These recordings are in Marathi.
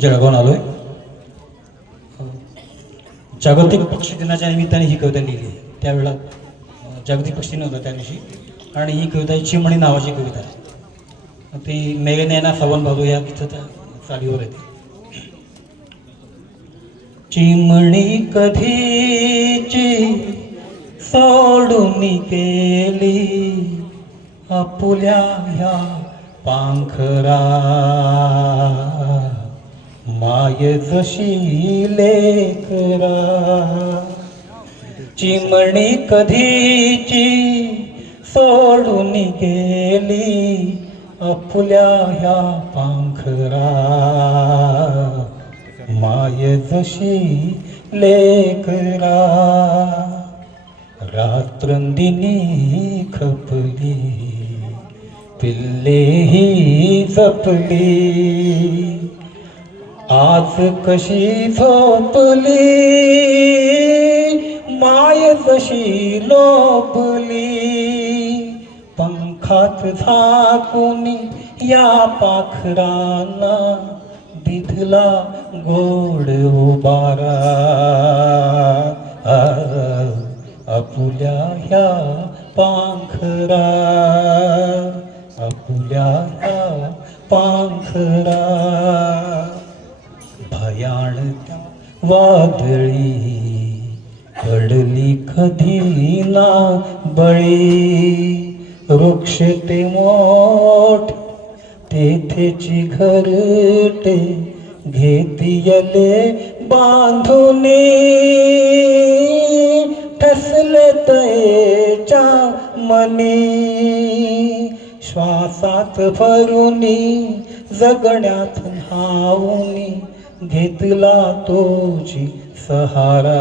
जळगावून आलोय. जागतिक पक्षी दिनाच्या निमित्ताने ही कविता लिहिली आहे. त्यावेळेला जागतिक पक्षी नव्हता त्या दिवशी आणि ही कविता ही चिमणी नावाची कविता आहे. ती मेघनयना सवन बाजू या गीताच्या चालीवर येते. चिमणी कधीची सोडून गेली आपुल्या ह्या पांखरा. माय जशी लेकरा चिमणी कधीची सोडून गेली आपल्या ह्या पांखरा. माय जशी लेकरा रात्रंदिनी खपली पिल्ले ही जपली. आज कशी झोपली? माय जशी लोपली? पंखात झाकून या पाखरांना दिधला गोड उबारा. आपुल्या ह्या पाखरा. आपुल्या ह्या पाखरा. भयाण वादळी पडली कधी ना बळी. वृक्ष ते मोठ तेथेची घरटे घेतियले बांधुने. ठसले तयेच्या मनी श्वासात भरुनी जगण्यात न्हाऊनी घेतला तोची सहारा.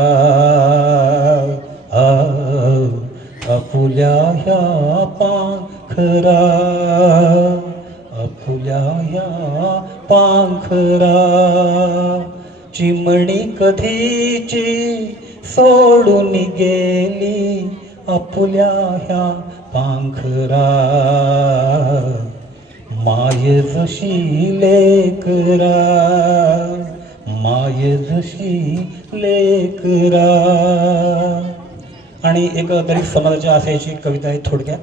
अपुल्या ह्या पाखरा अपुल्या ह्या पाखरा चिमणी कधीची सोडून गेली अपुल्या ह्या पाखरा माय जशी लेकरा माय जशी लेकरा. आणि एक दलित समाजाच्या आशयाची कविता आहे थोडक्यात.